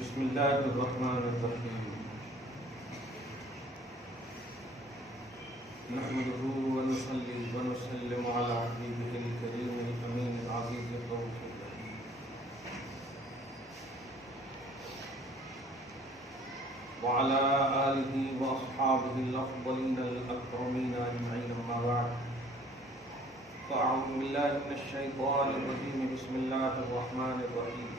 بسم اللہ الرحمن الرحیم نحمده ونصلي ونسلم على حبیبہ الکریم الامین العزیز الرؤوف الرحیم وعلى آلہ واصحابہ الافضلین الاکرمین اجمعین اما بعد فاعوذ باللہ من الشیطان الرجیم بسم اللہ الرحمن الرحیم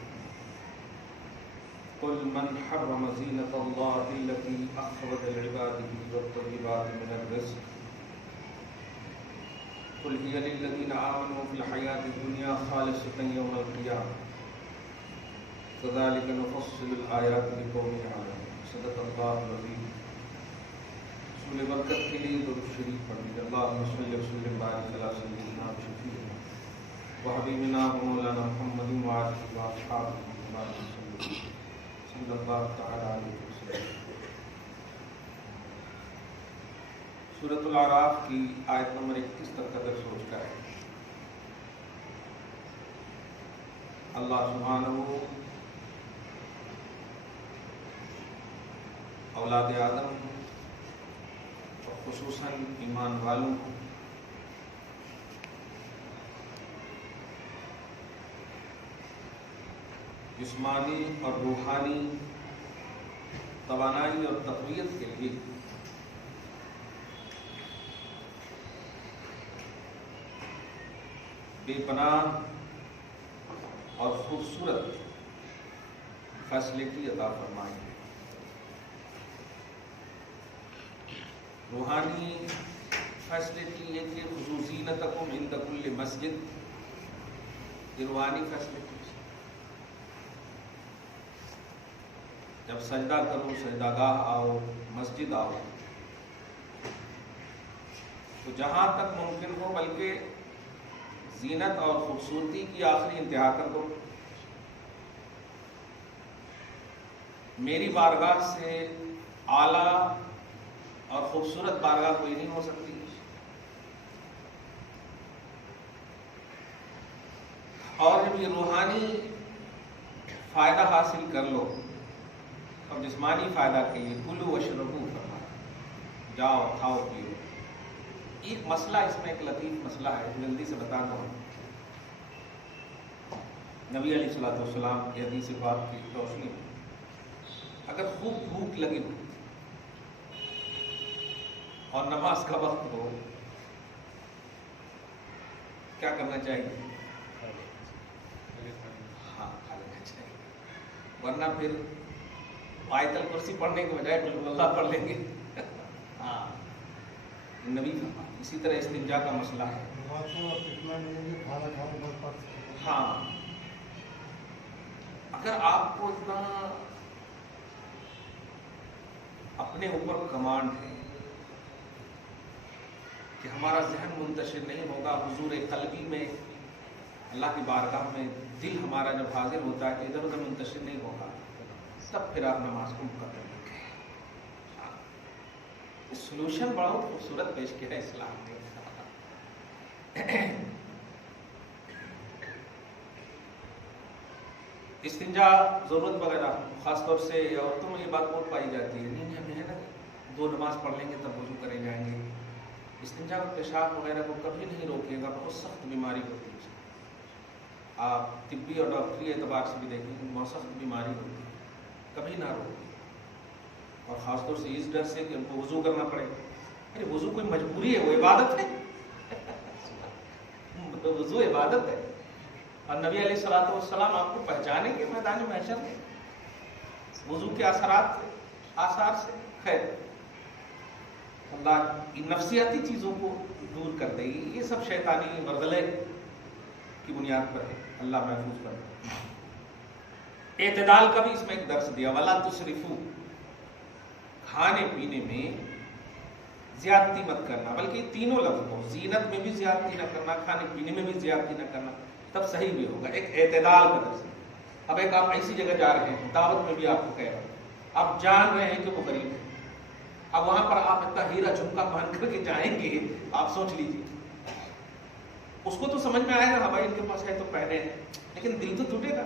قل من حرم زینة اللہ التي اخرج لعباده والطیبات من الرزق قل هي للذین آمنوا في الحیاة الدنیا خالصة یوم القیامة كذلك نفصل الآیات لقوم یعلمون صدق اللہ العظیم۔ رسول برکت کے لیے درود شریف پڑھیے۔ اللہم صل وسلم وبارک علی سیدنا وشفیعنا وحبیبنا ومولانا محمد وآلہ وأصحابہ وسلم صلی اللہ تعالی علیہ وسلم۔ سورۃ الاعراف کی آیت نمبر 21 تک کا درس ہو چکا ہے۔ اللہ سبحانہ اولاد آدم اور خصوصاً ایمان والوں کو جسمانی اور روحانی توانائی اور تقویت کے لیے بے پناہ اور خوبصورت فیسلٹی عطا فرمائی ہے۔ روحانی فیسلٹی یہ کہ خصوصینتکم عند کل مسجد، یہ روحانی فیسلٹی۔ جب سجدہ کرو، سجدہ گاہ آؤ، مسجد آؤ، تو جہاں تک ممکن ہو بلکہ زینت اور خوبصورتی کی آخری انتہا کر دو۔ میری بارگاہ سے اعلیٰ اور خوبصورت بارگاہ کوئی نہیں ہو سکتی، اور جب یہ روحانی فائدہ حاصل کر لو اور جسمانی فائدہ کے لیے کلو وشربو فرمایا، جاؤ کھاؤ پیو۔ ایک مسئلہ اس میں ایک لطیف مسئلہ ہے، جلدی سے بتانا ہوں۔ نبی علیہ الصلوۃ والسلام کی حدیث پاک کی روشنی میں اگر خوب بھوک لگی ہو اور نماز کا وقت ہو، کیا کرنا چاہیے؟ ہاں، کھا لینا چاہیے، ورنہ پھر آیت الکرسی پڑھنے کے بجائے قل اللہ پڑھ لیں گے۔ ہاں، نبی کا اسی طرح استنجا کا مسئلہ ہے۔ ہاں، اگر آپ کو اتنا اپنے اوپر کمانڈ ہے کہ ہمارا ذہن منتشر نہیں ہوگا حضور قلبی میں، اللہ کی بارگاہ میں دل ہمارا جب حاضر ہوتا ہے کہ ادھر ادھر منتشر نہیں ہوگا، تب پھر آپ نماز کو مکمل کریں گے۔ سولوشن بڑا خوبصورت پیش کیا ہے اسلام نے۔ استنجا ضرورت وغیرہ خاص طور سے عورتوں میں یہ بات بہت پائی جاتی ہے، نہیں ہمیں ہے نا 2 نماز پڑھ لیں گے تب وضو کرے جائیں گے۔ استنجا اور پیشاب وغیرہ کو کبھی نہیں روکے گا، بہت سخت بیماری ہوتی ہے۔ آپ طبی اور ڈاکٹری اعتبار سے بھی دیکھیں، بہت سخت بیماری ہوتی ہے، کبھی نہ روکیں۔ اور خاص طور سے اس ڈر سے کہ ہم کو وضو کرنا پڑے، ارے وضو کوئی مجبوری ہے، وہ عبادت ہے۔ وضو عبادت ہے، اور نبی علیہ الصلوۃ والسلام آپ کو پہچانیں گے میدان محشر میں وضو کے آثار سے۔ خیر، اللہ ان نفسیاتی چیزوں کو دور کر دے گی، یہ سب شیطانی ورغلے کی بنیاد پر ہے، اللہ محفوظ کر دے۔ اعتدال کا بھی اس میں ایک درس دیا، وَلَا تُسْرِفُوا، کھانے پینے میں زیادتی مت کرنا، بلکہ یہ تینوں لفظ ہو، زینت میں بھی زیادتی نہ کرنا، کھانے پینے میں بھی زیادتی نہ کرنا، تب صحیح بھی ہوگا۔ ایک اعتدال کا درس۔ اب ایک آپ ایسی جگہ جا رہے ہیں، دعوت میں بھی آپ کو کہہ رہا ہوں، آپ جان رہے ہیں کہ وہ غریب ہے، اب وہاں پر آپ اتنا ہیرا جھمکا پہن کر کے جائیں گے، آپ سوچ لیجیے اس کو تو سمجھ میں آئے گا، ہاں بھائی ان کے پاس ہے تو پہنے ہیں، لیکن دل تو ٹوٹے گا،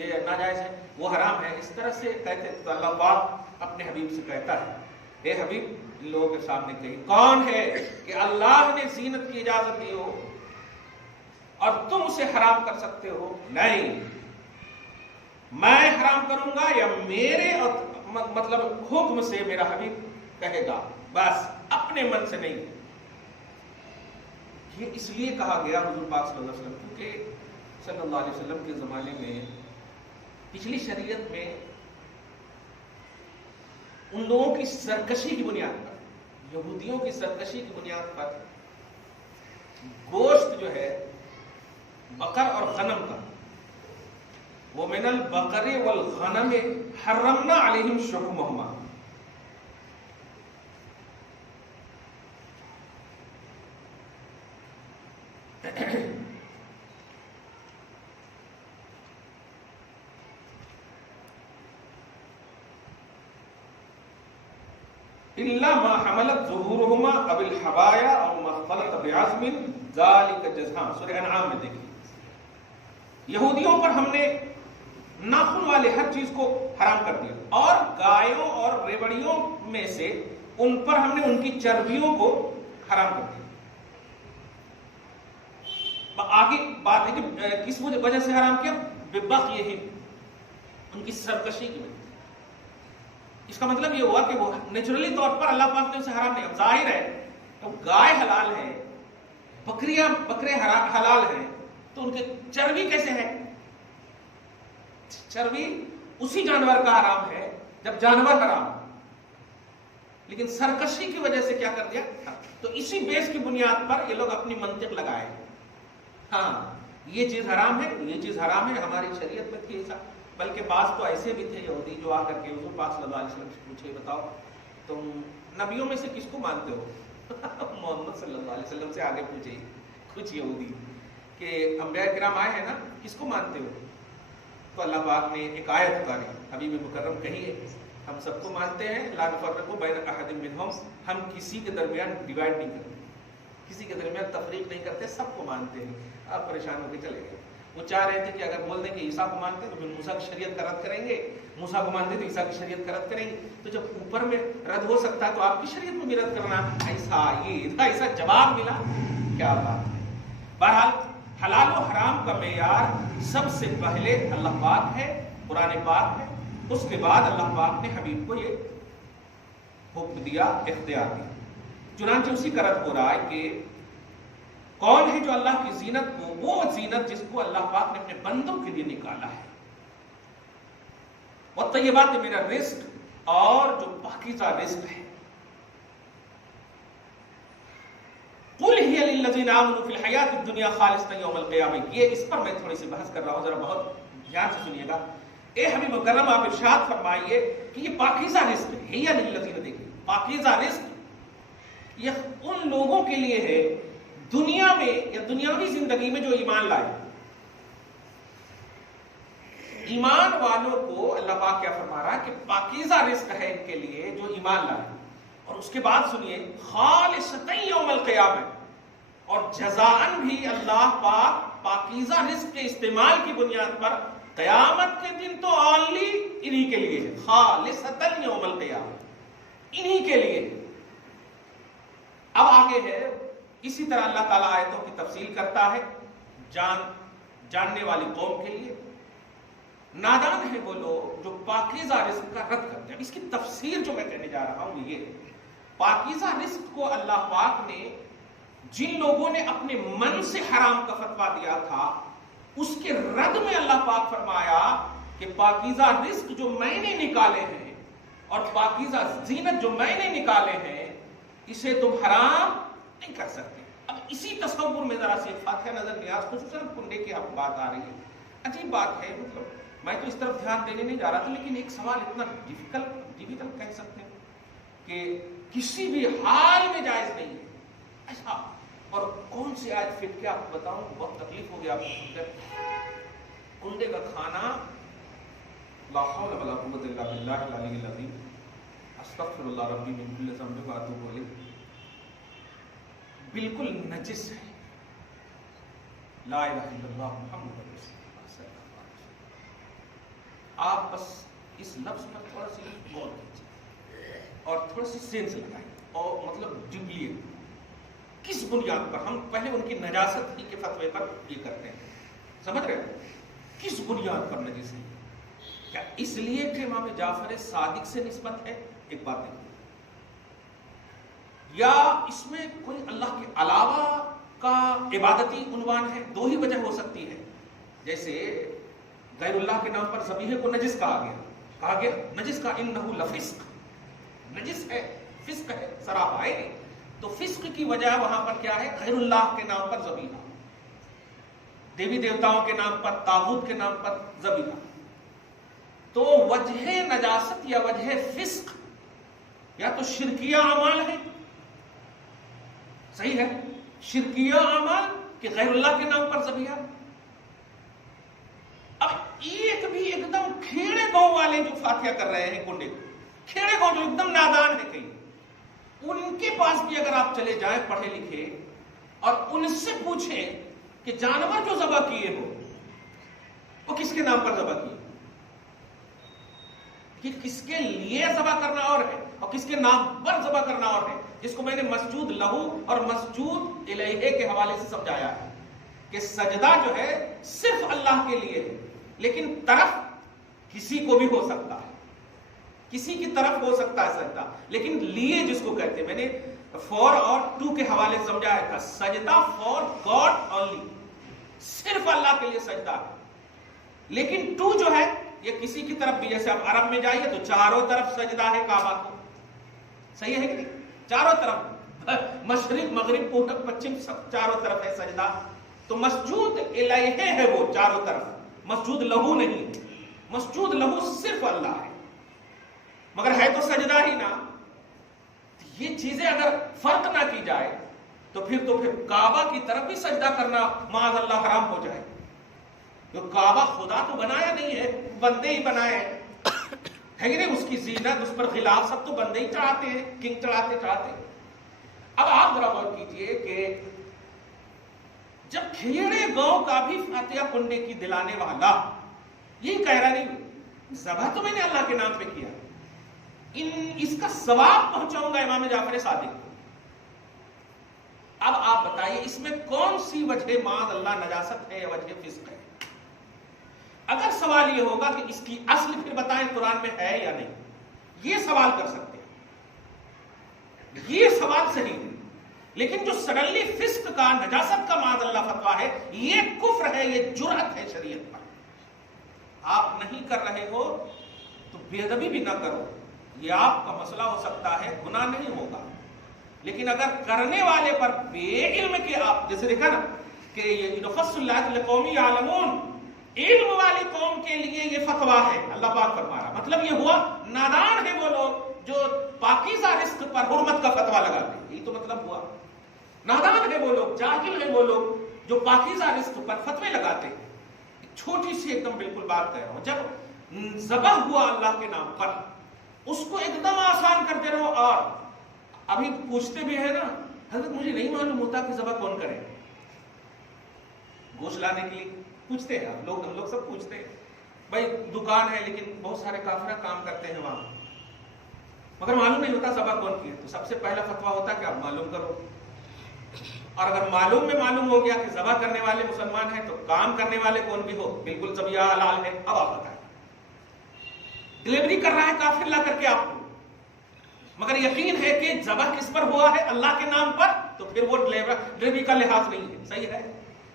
یہ ناجائز ہے وہ حرام ہے، اس طرح سے کہتے ہیں تو اللہ پاک اپنے حبیب سے کہتا ہے اے حبیب ان لوگوں کے سامنے کہی کون ہے کہ اللہ نے زینت کی اجازت دی ہو اور تم اسے حرام کر سکتے ہو؟ نہیں، میں حرام کروں گا یا میرے مطلب حکم سے میرا حبیب کہے گا، بس اپنے من سے نہیں۔ یہ اس لیے کہا گیا حضور پاک صلی اللہ علیہ وسلم کیونکہ صلی اللہ علیہ وسلم کے زمانے میں پچھلی شریعت میں ان لوگوں کی سرکشی کی بنیاد پر، یہودیوں کی سرکشی کی بنیاد پر گوشت جو ہے بقر اور غنم کا، وہ من البقر والغنم حرمنا علیہم شحومہما، الا ما حملت ظہورہما او الحبایا او ما اختلط بعظم ذلک جزاء، سورہ انعام میں دیکھیے یہودیوں پر ہم نے ناخن والے ہر چیز کو حرام کر دیا اور گایوں اور ریوڑیوں میں سے ان پر ہم نے ان کی چربیوں کو حرام کر دیا۔ آگے بات ہے کہ کس وجہ سے حرام کیا؟ ببغیہم، ان کی سرکشی کی وجہ سے۔ اس کا مطلب یہ ہوا کہ وہ نیچرلی طور پر اللہ پاک نے اسے حرام نہیں، اب ظاہر ہے تو گائے حلال ہے، بکرے حلال ہیں، تو ان کے چربی کیسے ہے؟ چربی اسی جانور کا حرام ہے جب جانور حرام، لیکن سرکشی کی وجہ سے کیا کر دیا؟ تو اسی بیس کی بنیاد پر یہ لوگ اپنی منطق لگائے، ہاں یہ چیز حرام ہے، یہ چیز حرام ہے، ہماری شریعت میں تھی ایسا۔ بلکہ بعض تو ایسے بھی تھے یہودی جو آ کر کے حضور پاک صلی اللہ علیہ وسلم سے پوچھے بتاؤ تم نبیوں میں سے کس کو مانتے ہو؟ محمد صلی اللہ علیہ وسلم سے آگے پوچھے کچھ یہودی کہ انبیاء کرام آئے ہیں نا، کس کو مانتے ہو؟ تو اللہ پاک نے ایک آیت اتاری، حبیب مکرم کہیے ہم سب کو مانتے ہیں، لا نفرق بین احد منہم، ہم کسی کے درمیان ڈیوائڈ نہیں کرتے، کسی کے درمیان تفریق نہیں کرتے، سب کو مانتے ہیں۔ آپ پریشان ہو کے چلے گئے۔ وہ چاہ رہے تھے کہ اگر بول دیں کہ عیسیٰ کو مانتے تو پھر موسیٰ کی شریعت کا رد کریں گے، موسیٰ کو مانتے تو عیسیٰ کی شریعت کا رد کریں گے، تو جب اوپر میں رد ہو سکتا ہے تو آپ کی شریعت میں بھی رد کرنا، ایسا جواب ملا، کیا بات ہے۔ بہرحال حلال و حرام کا معیار سب سے پہلے اللہ پاک ہے، قرآن پاک ہے، اس کے بعد اللہ پاک نے حبیب کو یہ حکم دیا، اختیار دیا۔ چنانچہ اسی کا رد ہو رہا ہے کہ کون ہے جو اللہ کی زینت کو، وہ زینت جس کو اللہ پاک نے اپنے بندوں کے لیے نکالا ہے، والطیبات من الرزق، اور جو پاکیزہ رزق ہے، قل ہی للذین آمنوا فی الحیات الدنیا خالصۃ یوم القیامہ، یہ اس پر میں تھوڑی سی بحث کر رہا ہوں، ذرا بہت دھیان سے سنیے گا۔ اے حبیب مکرم آپ ارشاد فرمائیے کہ یہ پاکیزہ رزق ہے، ہی للذین، دیکھیے پاکیزہ رزق یہ ان لوگوں کے لیے ہے دنیا میں یا دنیاوی زندگی میں جو ایمان لائے۔ ایمان والوں کو اللہ پاک کیا فرما رہا ہے کہ پاکیزہ رزق ہے ان کے لیے جو ایمان لائے، اور اس کے بعد سنیے خالصۃ یوم القیامہ، اور جزاءً بھی اللہ پاک پاکیزہ رزق کے استعمال کی بنیاد پر قیامت کے دن تو اونلی انہی کے لیے ہے، خالصۃ یوم القیامہ، انہی کے لیے۔ اب آگے ہے اسی طرح اللہ تعالیٰ آیتوں کی تفصیل کرتا ہے، جاننے والی قوم کے لیے۔ نادان ہیں وہ لوگ جو پاکیزہ رزق کا رد کرتے ہیں۔ اس کی تفسیر جو میں کہنے جا رہا ہوں یہ پاکیزہ رزق کو اللہ پاک نے جن لوگوں نے اپنے من سے حرام کا فتویٰ دیا تھا، اس کے رد میں اللہ پاک فرمایا کہ پاکیزہ رزق جو میں نے نکالے ہیں اور پاکیزہ زینت جو میں نے نکالے ہیں، اسے تم حرام نہیں کر سکتے۔ اب اسی تصور میں ذرا سی فاتحہ نظر نیاز، خصوصاً کنڈے کی آپ بات آ رہی ہے، عجیب بات ہے، مطلب میں تو اس طرف دھیان دینے نہیں جا رہا تھا، لیکن ایک سوال اتنا ڈیفیکلٹ کہہ سکتے ہیں کہ کسی بھی حال میں جائز نہیں ہے ایسا، اور کون سی آیت فٹ کے آپ کو بتاؤں، بہت تکلیف ہو گیا آپ کو سن کر۔ کنڈے کا کھانا لا حول ولا قوت الا باللہ العلی العظیم، استغفر اللہ ربی من کل ذنب واتوب الیہ، بالکل نجس ہے، لا الہ الا اللہ محمد رسول اللہ صلی اللہ علیہ وسلم۔ آپ بس اس لفظ پر تھوڑا سی غور کیجیے اور تھوڑا سی سینس لگائیں اور مطلب ڈبلیے کس بنیاد پر ہم پہلے ان کی نجاست ہی کے فتوے پر یہ کرتے ہیں. سمجھ رہے ہیں؟ کس بنیاد پر نجس ہے؟ کیا اس لیے کہ امام جعفر صادق سے نسبت ہے؟ ایک بات نہیں. یا اس میں کوئی اللہ کے علاوہ کا عبادتی عنوان ہے؟ دو ہی وجہ ہو سکتی ہے. جیسے غیر اللہ کے نام پر ذبیحے کو نجس کہا گیا نجس کا انہو لفسق، نجس ہے، فسق ہے، سراپا ہے. تو فسق کی وجہ وہاں پر کیا ہے؟ غیر اللہ کے نام پر ذبیحہ، دیوی دیوتاؤں کے نام پر، طاغوت کے نام پر ذبیحہ. تو وجہ نجاست یا وجہ فسق یا تو شرکیہ اعمال ہے، صحیح ہے، شرکیہ اعمال کہ غیر اللہ کے نام پر ذبیحہ. اب ایک بھی ایک دم کھیڑے گاؤں والے جو فاتحہ کر رہے ہیں کنڈے کو، کھیڑے گاؤں جو ایک دم نادان ہے کہیں، ان کے پاس بھی اگر آپ چلے جائیں پڑھے لکھے اور ان سے پوچھیں کہ جانور جو ذبح کیے ہو وہ کس کے نام پر ذبح کیے، کہ کس کے لیے ذبح کرنا اور ہے اور کس کے نام پر ذبح کرنا اور ہے، جس کو میں نے مسجود لہو اور مسجود الیہ کے حوالے سے سمجھایا ہے کہ سجدہ جو ہے صرف اللہ کے لیے ہے، لیکن طرف کسی کو بھی ہو سکتا ہے، کسی کی طرف ہو سکتا ہے سجدہ، لیکن لیے جس کو کہتے ہیں، میں نے فور اور ٹو کے حوالے سے سمجھایا تھا، سجدہ فور گاڈ اونلی، صرف اللہ کے لیے سجدہ ہے. لیکن ٹو جو ہے یہ کسی کی طرف بھی، جیسے آپ عرب میں جائیے تو چاروں طرف سجدہ ہے کعبہ کو، صحیح ہے کہ نہیں؟ چاروں طرف، مشرق مغرب پورب پچھم سب چاروں طرف ہے سجدہ. تو مسجود الیہ ہے وہ چاروں طرف، مسجود لہو نہیں، مسجود لہو صرف اللہ ہے، مگر ہے تو سجدہ ہی نا. یہ چیزیں اگر فرق نہ کی جائے تو پھر کعبہ کی طرف بھی سجدہ کرنا معاذ اللہ حرام ہو جائے. جو کعبہ خدا تو بنایا نہیں ہے، بندے ہی بنائے ہیں، ہے کہ نہیں؟ اس کی زینت، اس پر غلاف سب تو بندے ہی چڑھاتے ہیں، کنگ چڑھاتے. اب آپ ذرا غور کیجئے کہ جب کھیڑے گاؤں کا بھی فاتحہ کنڈے کی دلانے والا یہ کہہ رہا نہیں ذبح تو میں نے اللہ کے نام پہ کیا، اس کا ثواب پہنچاؤں گا امام جعفر صادق کو. اب آپ بتائیے اس میں کون سی وجہ معاذ اللہ نجاست ہے یا وجہ فسق ہے؟ اگر سوال یہ ہوگا کہ اس کی اصل پھر بتائیں قرآن میں ہے یا نہیں، یہ سوال کر سکتے ہیں، یہ سوال صحیح ہے. لیکن جو سڈنلی فسق کا، نجاست کا معاذ اللہ فتویٰ ہے، یہ کفر ہے، یہ جرأت ہے شریعت پر. آپ نہیں کر رہے ہو تو بے ادبی بھی نہ کرو، یہ آپ کا مسئلہ ہو سکتا ہے، گناہ نہیں ہوگا. لیکن اگر کرنے والے پر بے علم کے آپ، جیسے دیکھا نا کہ یہ نفص اللہ لقوم یعلمون، علم والی قوم کے لیے یہ فتویٰ ہے، اللہ پاک فرما رہا. مطلب یہ ہوا نادان ہے وہ لوگ جو پاکیزہ رزق پر حرمت کا فتویٰ لگاتے ہیں، یہی تو مطلب ہوا. نادان ہے وہ لوگ، جاہل ہیں وہ لوگ جو پاکیزہ رزق پر فتوے لگاتے ہیں. چھوٹی سی ایک دم بالکل بات کہہ رہا ہوں، جب ذبح ہوا اللہ کے نام پر اس کو ایک دم آسان کرتے رہو. اور ابھی پوچھتے بھی ہیں نا، حضرت مجھے نہیں معلوم ہوتا کہ ذبح کون کرے، گوشت لانے کے لیے پوچھتے ہیں ہم لوگ سب پوچھتے ہیں. بھائی دکان ہے لیکن بہت سارے کافرہ کام کرتے ہیں وہاں، مگر معلوم نہیں ہوتا ذبح کون کی ہے. تو سب سے پہلا فتویٰ ہوتا ہے کہ آپ معلوم کرو. اور اگر معلوم ہو گیا کہ ذبح کرنے والے مسلمان ہیں تو کام کرنے والے کون بھی ہو بالکل ذبیحہ حلال ہے. اب آپ بتائیں، ڈلیوری کر رہا ہے کافر لا کر کے آپ کو، مگر یقین ہے کہ ذبح کس پر ہوا ہے؟ اللہ کے نام پر، تو پھر وہ ڈلیوری کا لحاظ نہیں ہے. صحیح ہے.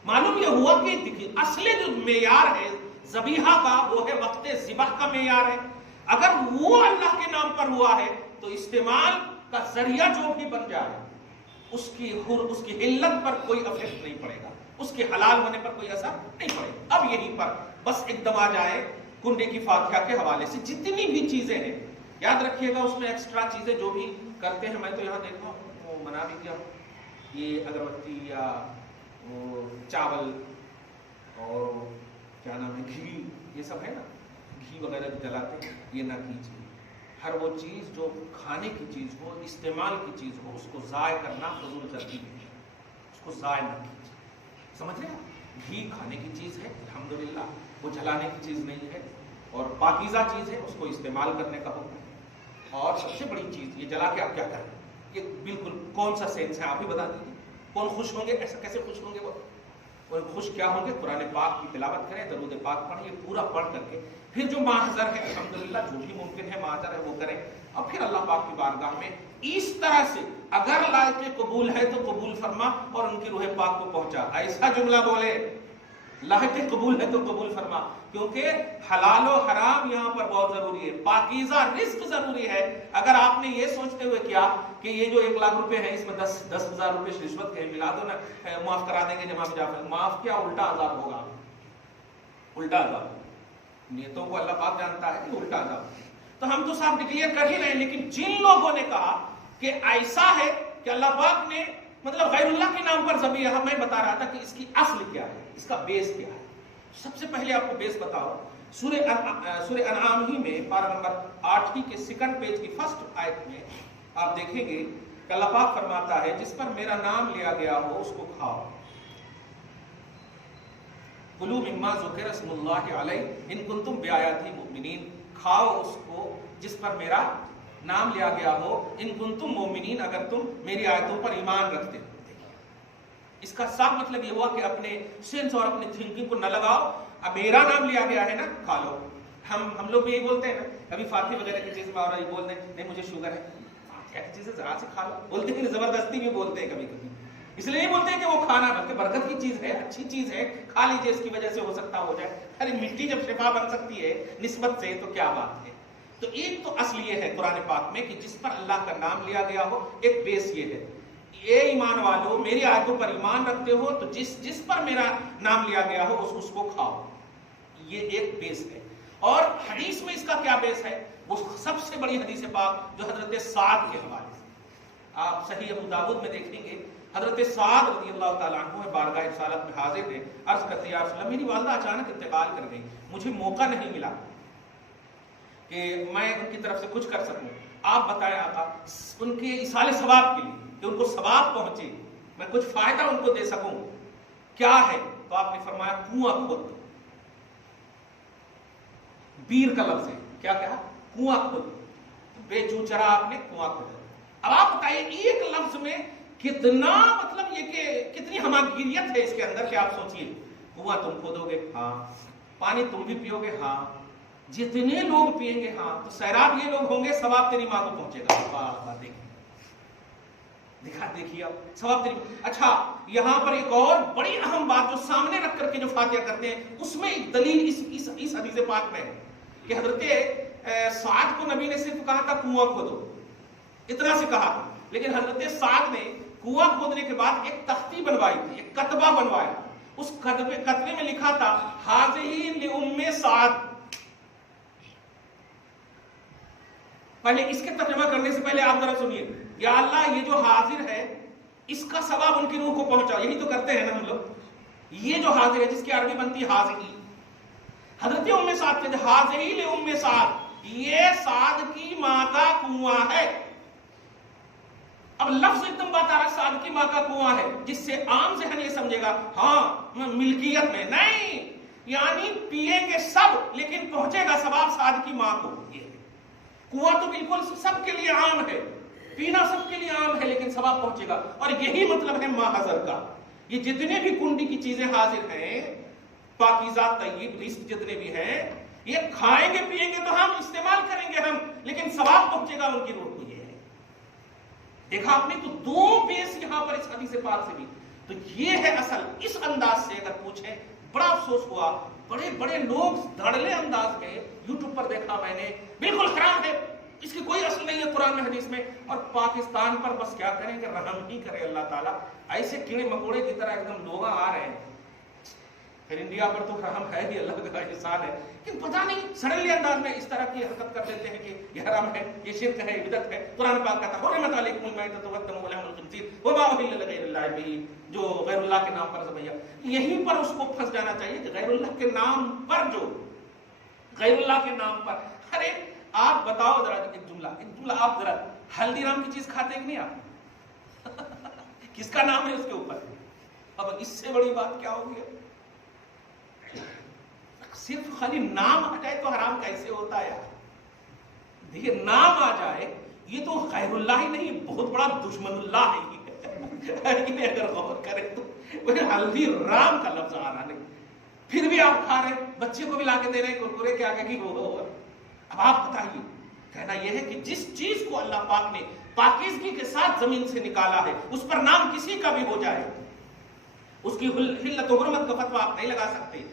معلوم یہ ہوا کہ دیکھیے اصل جو معیار ہے ذبیحہ کا وہ ہے وقت ذبح کا معیار ہے. اگر وہ اللہ کے نام پر ہوا ہے تو استعمال کا ذریعہ جو بھی بن جائے اس کی علت پر کوئی افیکٹ نہیں پڑے گا، اس کے حلال ہونے پر کوئی اثر نہیں پڑے گا. اب یہیں پر بس ایک دم آ جائے کنڈے کی فاتحہ کے حوالے سے جتنی بھی چیزیں ہیں، یاد رکھیے گا اس میں ایکسٹرا چیزیں جو بھی کرتے ہیں، میں تو یہاں دیکھا ہوں وہ منا بھی کیا، یہ اگربتی یا وہ چاول اور کیا نام ہے گھی، یہ سب ہے نا، گھی وغیرہ جلاتے ہیں، یہ نہ کیجیے. ہر وہ چیز جو کھانے کی چیز ہو، استعمال کی چیز ہو، اس کو ضائع کرنا فضول ترتیب ہے، اس کو ضائع نہ کیجیے. سمجھ رہے ہیں؟ گھی کھانے کی چیز ہے الحمدللہ، وہ جلانے کی چیز نہیں ہے. اور پاکیزہ چیز ہے، اس کو استعمال کرنے کا حکم ہے۔ اور سب سے بڑی چیز یہ جلا کے آپ کیا کریں، یہ بالکل کون سا سینس ہے آپ ہی بتا دیجیے، کون خوش ہوں گے، ایسا کیسے خوش ہوں گے وہ خوش کیا ہوں گے؟ قرآن پاک کی تلاوت کریں، درود پاک پڑھیں، یہ پورا پڑھ کر کے پھر جو محضر ہے الحمدللہ جو بھی ممکن ہے محضر ہے وہ کریں، اور پھر اللہ پاک کی بارگاہ میں اس طرح سے اگر لائق قبول ہے تو قبول فرما اور ان کی روح پاک کو پہنچا، ایسا جملہ بولے لائق قبول ہے تو قبول فرما، کیونکہ حلال و حرام یہاں پر بہت ضروری ہے، پاکیزہ رزق ضروری ہے۔ اگر آپ نے یہ سوچتے ہوئے کیا کہ یہ جو 1 لاکھ روپے ہے اس میں 10,000 روپے رشوت کے ملا دو نا، معاف کرا دیں گے جناب جعفر، معاف کیا الٹا عذاب ہوگا، الٹا عذاب، نیتوں کو اللہ پاک جانتا ہے کہ الٹا عذاب۔ تو ہم تو صاحب ڈکلیئر کر ہی رہے ہیں، لیکن جن لوگوں نے کہا کہ ایسا ہے کہ اللہ پاک نے مطلب غیر اللہ کے نام پر ذبیحہ، میں بتا رہا تھا کہ اس کی اصل کیا ہے، اس کا بیس کیا ہے۔ سب سے پہلے آپ کو بیس بتاؤ، سورہ انعام ہی میں پارہ نمبر 8 کے 2 پیج کی 1 آیت میں آپ دیکھیں گے کہ اللہ پاک فرماتا ہے جس پر میرا نام لیا گیا ہو اس کو کھاؤ، کلوا مما ذکر اسم اللہ علیہ ان کنتم بآیاتہ مؤمنین، کھاؤ اس کو جس پر میرا نام لیا گیا ہو، ان کنتم مومنین، اگر تم میری آیتوں پر ایمان رکھتے ہو۔ اس کا صاف مطلب یہ ہوا کہ اپنے سینس اور اپنے تھنکنگ کو نہ لگاؤ، اب میرا نام لیا گیا ہے نا کھا لو۔ ہم لوگ بھی یہی بولتے ہیں نا، کبھی فاتح وغیرہ کی چیز میں اور یہ بولتے ہیں نہیں مجھے شوگر ہے، فاتحہ کی چیزیں ذرا سے کھا لو، بولتے ہیں زبردستی بھی بولتے ہیں کبھی کبھی، اس لیے نہیں بولتے ہیں کہ وہ کھانا بلکہ برکت کی چیز ہے، اچھی چیز ہے، کھا لیجیے، اس کی وجہ سے ہو سکتا ہو جائے۔ ارے مٹی جب شفا بن سکتی ہے نسبت سے تو کیا بات ہے۔ تو ایک تو اصل یہ ہے قرآن پاک میں کہ جس پر اللہ کا نام لیا گیا ہو، ایک بیس یہ ہے، اے ایمان والو میری آیتوں پر ایمان رکھتے ہو تو جس پر میرا نام لیا گیا ہو اس کو کھاؤ، یہ ایک بیس ہے۔ اور حدیث میں اس کا کیا بیس ہے، وہ سب سے بڑی حدیث پاک جو حضرت سعد کے حوالے سے آپ صحیح ابو داؤد میں دیکھیں گے، حضرت سعد رضی اللہ تعالیٰ عنہ بارگاہ رسالت میں حاضر تھے، عرض کرتے یا رسول اللہ میری والدہ اچانک انتقال کر گئی، مجھے موقع نہیں ملا کہ میں ان کی طرف سے کچھ کر سکوں، آپ بتائیں آقا ان کے ایصال ثواب کے لیے کہ ان کو ثواب پہنچے، میں کچھ فائدہ ان کو دے سکوں، کیا ہے؟ تو آپ نے فرمایا کنواں کھود دو۔ بیر کا لفظ ہے، کیا کہا؟ کنواں کھود دو، بے چوچرا آپ نے کنواں کھودا۔ اب آپ بتائیے ایک لفظ میں کتنا مطلب یہ کہ کتنی ہماگیریت ہے اس کے اندر کہ آپ سوچئے، کنواں تم کھودو گے ہاں، پانی تم بھی پیو گے ہاں، جتنے لوگ پیئیں گے ہاں، تو سیراب یہ لوگ ہوں گے، ثواب تیری ماں کو پہنچے گا۔ واہ واہ، دیکھیے اب ثواب تیری۔ اچھا یہاں پر ایک اور بڑی اہم بات جو سامنے رکھ کر کے جو فاتحہ کرتے ہیں اس میں ایک دلیل اس حدیث پاک میں ہے کہ حضرت سعد کو نبی نے صرف کہا تھا کنواں کھودو، اتنا سے کہا تھا، لیکن حضرت سعد نے کنواں کھودنے کے بعد ایک تختی بنوائی تھی، ایک کتبہ بنوایا، اس کتبے میں لکھا تھا حاضی لأم سعد۔ پہلے اس کے ترجمہ کرنے سے پہلے آپ ذرا سنیے، یا اللہ یہ جو حاضر ہے اس کا ثواب ان کی روح کو پہنچاؤ، یہی تو کرتے ہیں نا ہم لوگ، یہ جو حاضر ہے جس کی عربی بنتی ہے حاضری، حضرت ام سعد کہتے ہیں حاضری لأم سعد، یہ سعد کی ماں کا کنواں ہے۔ اب لفظ ایک دم بات آ رہا ہے سعد کی ماں کا کنواں ہے، جس سے عام ذہن یہ سمجھے گا ہاں ملکیت میں، نہیں، یعنی پیئیں گے سب لیکن پہنچے گا ثواب سعد کی ماں کو۔ کنواں تو بالکل سب کے لیے عام ہے، پینا سب کے لیے عام ہے، لیکن ثواب پہنچے گا، اور یہی مطلب ہے محضر کا۔ یہ جتنے بھی کنڈی کی چیزیں حاضر ہیں، پاکیزہ طیب رزق جتنے بھی ہیں، یہ کھائیں گے پیئیں گے تو ہم استعمال کریں گے ہم، لیکن ثواب پہنچے گا ان کی روح کو۔ یہ ہے، دیکھا آپ نے، تو دو بیس یہاں پر اس حدیث پاک سے بھی، تو یہ ہے اصل۔ اس انداز سے اگر پوچھیں بڑا افسوس ہوا، بڑے بڑے لوگ دھڑلے انداز میں یوٹیوب پر دیکھا میں نے، بالکل حرام ہے، اس کی کوئی اصل نہیں ہے قرآن میں حدیث میں، اور پاکستان پر بس کیا کریں کہ رحم ہی کرے اللہ تعالیٰ، ایسے کیڑے مکوڑے کی طرح ایک دم لوگ آ رہے ہیں۔ پھر انڈیا پر تو رحم ہے ہی، اللہ کا احسان ہے، لیکن پتہ نہیں سڈنلی انداز میں اس طرح کی حرکت کر دیتے ہیں کہ یہ حرام ہے، یہ شرک ہے، بدعت ہے۔ قرآن پاک کہتا ہے حرمت علیکم المیتۃ والدم ولحم الخنزیر وما اہل لغیر اللہ بہ، جو غیر اللہ کے نام پر ذبح، یہیں پر اس کو پھنس جانا چاہیے کہ غیر اللہ کے نام پر، جو غیر اللہ کے نام پر، ارے آپ بتاؤ ذرا ایک جملہ آپ ذرا، ہلدی رام کی چیز کھاتے کہ نہیں آپ؟ کس کا نام ہے اس کے اوپر؟ اب اس سے بڑی بات کیا ہوگی؟ صرف خالی نام آ جائے تو حرام کیسے ہوتا ہے یار؟ دیکھیے نام آ جائے یہ تو خیر اللہ ہی نہیں، بہت بڑا دشمن اللہ ہے اگر غور کریں تو ہلدی رام کا لفظ آ رہا نہیں، پھر بھی آپ کھا رہے، بچے کو بھی لا کے دے رہے ہیں کرکرے کے آگے کی وہ۔ اب آپ بتائیے، کہنا یہ ہے کہ جس چیز کو اللہ پاک نے پاکیزگی کے ساتھ زمین سے نکالا ہے اس پر نام کسی کا بھی ہو جائے، اس کی حلت و حرمت کا فتویٰ آپ نہیں لگا سکتے۔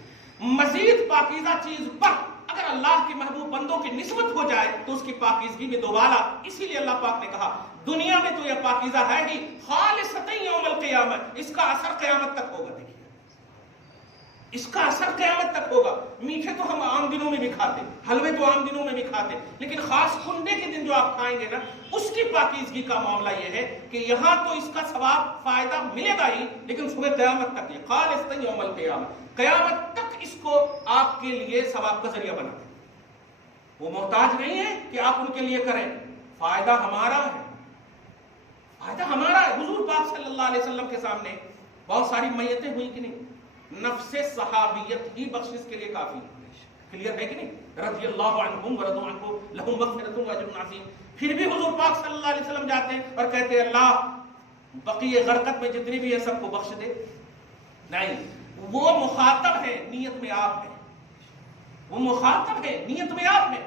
مزید پاکیزہ چیز پر اگر اللہ کے محبوب بندوں کی نسبت ہو جائے تو اس کی پاکیزگی میں دوبالا۔ اسی لیے اللہ پاک نے کہا دنیا میں تو یہ پاکیزہ ہے ہی، خالصۃ یوم القیامہ، اس کا اثر قیامت تک ہوگا۔ دیکھیے اس کا اثر قیامت تک ہوگا۔ میٹھے تو ہم عام دنوں میں بھی کھاتے، حلوے تو عام دنوں میں بھی کھاتے، لیکن خاص کنڈے کے دن جو آپ کھائیں گے نا، اس کی پاکیزگی کا معاملہ یہ ہے کہ یہاں تو اس کا ثواب فائدہ ملے گا ہی، لیکن صبح قیامت تک یہ خالصۃ یوم القیامہ، قیامت تک اس کو آپ کے لیے ثواب کا ذریعہ بنا دیں۔ وہ محتاج نہیں ہے کہ آپ ان کے لیے کریں، فائدہ ہمارا ہے، فائدہ ہمارا ہے۔ حضور پاک صلی اللہ علیہ وسلم کے سامنے بہت ساری میتیں ہوئی کہ نہیں، نفس صحابیت ہی بخشش کے لیے کافی، کلیئر ہے کہ نہیں؟ رضی اللہ عنہم ورضوا عنہ لہم مغفرۃ واجر عظیم۔ پھر بھی حضور پاک صلی اللہ علیہ وسلم جاتے ہیں اور کہتے ہیں اللہ بقیہ غرقت میں جتنی بھی ہے سب کو بخش دے؟ نہیں، وہ مخاطب ہے، نیت میں آپ ہے، وہ مخاطب ہے، نیت میں آپ ہے۔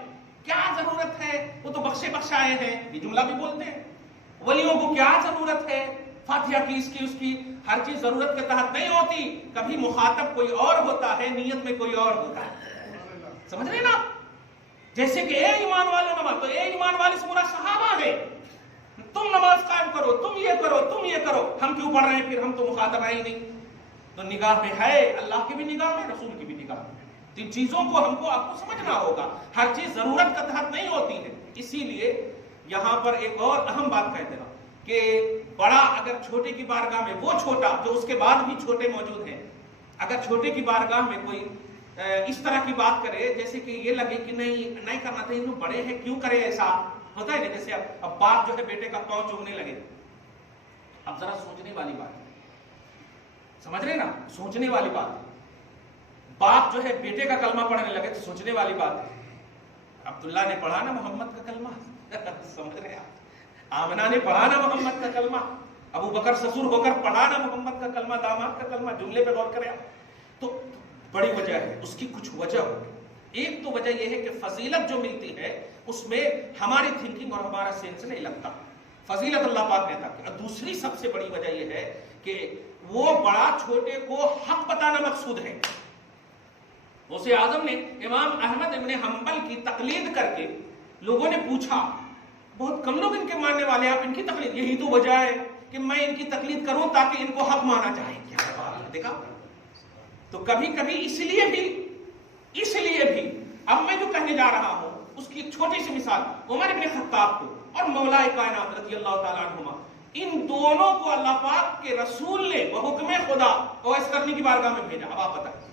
کیا ضرورت ہے، وہ تو بخشے بخشائے ہیں، یہ جملہ بھی بولتے ہیں۔ ولیوں کو کیا ضرورت ہے فاتحہ کی، اس کی ہر چیز ضرورت کے تحت نہیں ہوتی، کبھی مخاطب کوئی اور ہوتا ہے، نیت میں کوئی اور ہوتا ہے، سمجھ رہے نا؟ جیسے کہ اے ایمان والو نماز، تو اے ایمان والے سے مراد صحابہ ہے، تم نماز قائم کرو، تم یہ کرو، تم یہ کرو، ہم کیوں پڑھ رہے ہیں؟ پھر ہم تو مخاطب ہے ہی نہیں۔ تو نگاہ میں ہے، اللہ کی بھی نگاہ میں، رسول کی بھی نگاہ میں، ان چیزوں کو ہم کو آپ کو سمجھنا ہوگا، ہر چیز ضرورت کا تحت نہیں ہوتی ہے۔ اسی لیے یہاں پر ایک اور اہم بات کہتے ہیں کہ بڑا اگر چھوٹے کی بارگاہ میں، وہ چھوٹا جو اس کے بعد بھی چھوٹے موجود ہیں، اگر چھوٹے کی بارگاہ میں کوئی اس طرح کی بات کرے جیسے کہ یہ لگے کہ نہیں کرنا چاہیے، انہوں بڑے ہیں کیوں کرے، ایسا ہوتا ہے نا، جیسے اب باپ جو ہے بیٹے کا پاؤں چومنے لگے، اب ذرا سوچنے والی بات ہے، سمجھ رہے نا، سوچنے والی بات ہے۔ باپ جو ہے بیٹے کا کلمہ پڑھنے لگے تو سوچنے والی بات ہے۔ عبداللہ نے پڑھا نا محمد کا کلمہ، سمجھ رہے آپ؟ آمنہ نے پڑھا نا محمد کا کلمہ، ابو بکر سسر ہو کر پڑھا نا محمد کا کلمہ، داماد کا کلمہ، جملے پہ غور کریں آپ۔ تو بڑی وجہ ہے، اس کی کچھ وجہ ہوگی۔ ایک تو وجہ یہ ہے کہ فضیلت جو ملتی ہے اس میں ہماری تھنکنگ اور ہمارا سینس نہیں لگتا، فضیلت اللہ پاک دیتا ہے۔ اور دوسری سب سے بڑی وجہ یہ ہے کہ وہ بڑا چھوٹے کو حق بتانا مقصود ہے۔ غوث اعظم نے امام احمد ابن حنبل کی تقلید کر کے، لوگوں نے پوچھا، بہت کم لوگ ان کے ماننے والے، آپ ان کی تقلید، یہی تو وجہ ہے کہ میں ان کی تقلید کروں تاکہ ان کو حق مانا جائے۔ کیا بات ہے، دیکھا؟ تو کبھی کبھی اس لیے بھی اب میں جو کہنے جا رہا ہوں اس کی ایک چھوٹی سی مثال، عمر بن خطاب کو اور مولا کائنات رضی اللہ تعالیٰ عنہما، ان دونوں کو اللہ پاک کے رسول نے بحکم خدا اویس کرنی کی بارگاہ میں بھیجا۔ اب آپ بتائیں،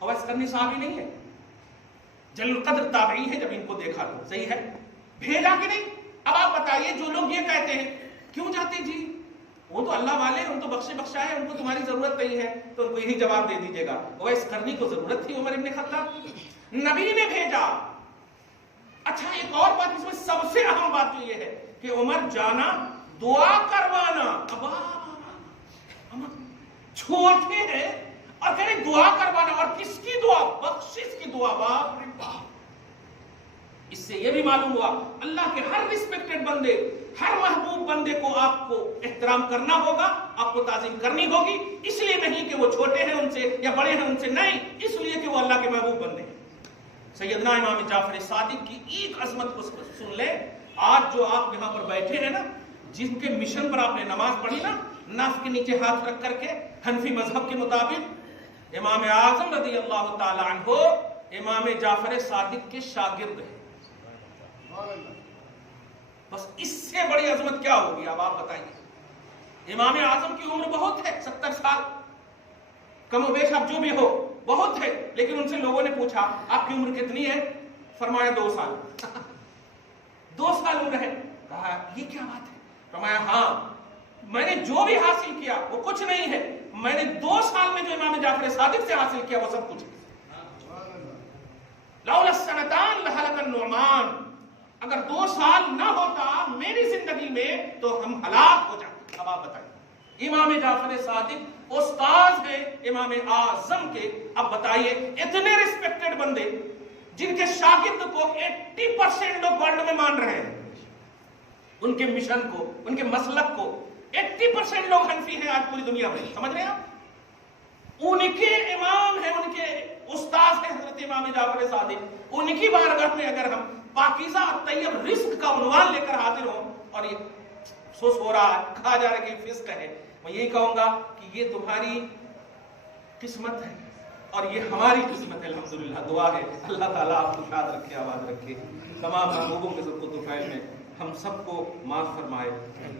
اویس کرنی صحابی نہیں ہے، جلیل القدر تابعی ہے، جب ان کو دیکھا تو صحیح ہے، بھیجا کہ نہیں؟ اب آپ بتائیے، جو لوگ یہ کہتے ہیں کیوں جاتے جی، وہ تو اللہ والے ہیں، ان تو بخشے بخشا ہے، ان کو تمہاری ضرورت نہیں ہے، تو ان کو یہی جواب دے دیجیے گا، اویس کرنی کو ضرورت تھی عمر بن خطاب کی، نبی نے بھیجا۔ اچھا ایک اور بات اس میں سب سے اہم بات جو یہ ہے کہ عمر جانا، دعا کروانا، چھوٹے ہیں اور کہہ رہے دعا کروانا، اور کس کی دعا؟ بخشش کی دعا۔ باپ رے باپ، اس سے یہ بھی معلوم ہوا اللہ کے ہر ریسپیکٹڈ بندے، ہر محبوب بندے کو آپ کو احترام کرنا ہوگا، آپ کو تعظیم کرنی ہوگی، اس لیے نہیں کہ وہ چھوٹے ہیں ان سے یا بڑے ہیں ان سے، نہیں، اس لیے کہ وہ اللہ کے محبوب بندے ہیں۔ سیدنا امام جعفر صادق کی ایک عظمت کو سن لیں، آج جو آپ یہاں پر بیٹھے ہیں نا، جن کے مشن پر آپ نے نماز پڑھی نا، ناف کے نیچے ہاتھ رکھ کر کے حنفی مذہب کے مطابق، امام اعظم رضی اللہ تعالی عنہ امام جعفر صادق کے شاگرد ہیں۔ بس اس سے بڑی عظمت کیا ہوگی؟ اب آپ بتائیے۔ امام اعظم کی عمر بہت ہے، 70 سال، کم و بیش اب جو بھی ہو بہت ہے، لیکن ان سے لوگوں نے پوچھا آپ کی عمر کتنی ہے؟ فرمایا 2 سال۔ 2 سال عمر ہے، کہا یہ کیا بات ہے؟ فرمایا ہاں، میں نے جو بھی حاصل کیا وہ کچھ نہیں ہے، میں نے 2 سال میں جو امام جعفر صادق سے حاصل کیا وہ سب کچھ ہے۔ لولا السنتان لہلک النعمان، اگر 2 سال نہ ہوتا میری زندگی میں تو ہم ہلاک ہو جاتے۔ اب آپ بتائیے، امام جعفر صادق استاد ہیں امام اعظم کے، اب بتائیے اتنے ریسپیکٹڈ بندے جن کے شاگرد کو 80% لوگ ورلڈ میں مان رہے ہیں، ان کے مشن کو، ان کے مسلک کو 80% لوگ حنفی ہیں آج پوری دنیا میں، سمجھ رہے ہیں آپ؟ ان کے امام ہیں، ان کے استاد ہیں حضرت امام جعفر صادق، ان کی بارگاہ میں اگر ہم پاکیزہ طیب رزق کا عنوان لے کر حاضر ہوں اور یہ افسوس ہو رہا ہے، کہا جا رہا ہے کہ فسق ہے، میں یہی کہوں گا کہ یہ تمہاری قسمت ہے اور یہ ہماری قسمت ہے۔ الحمدللہ دعا ہے اللہ تعالیٰ آپ کو شاد رکھے، آباد رکھے، تمام محبوبوں کے سب کو طفیل میں ہم سب کو معاف فرمائے،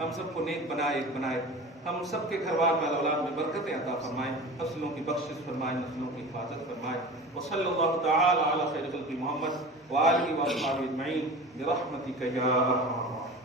ہم سب کو نیک بنائے، ہم سب کے گھر بار مال اولاد میں برکتیں عطا فرمائے، فصلوں کی بخشش فرمائے، نسلوں کی حفاظت فرمائے۔ وصلی اللہ تعالی علی خیر خلق محمد وآلہ وصحبہ اجمعین برحمتک یا ارحم الراحمین۔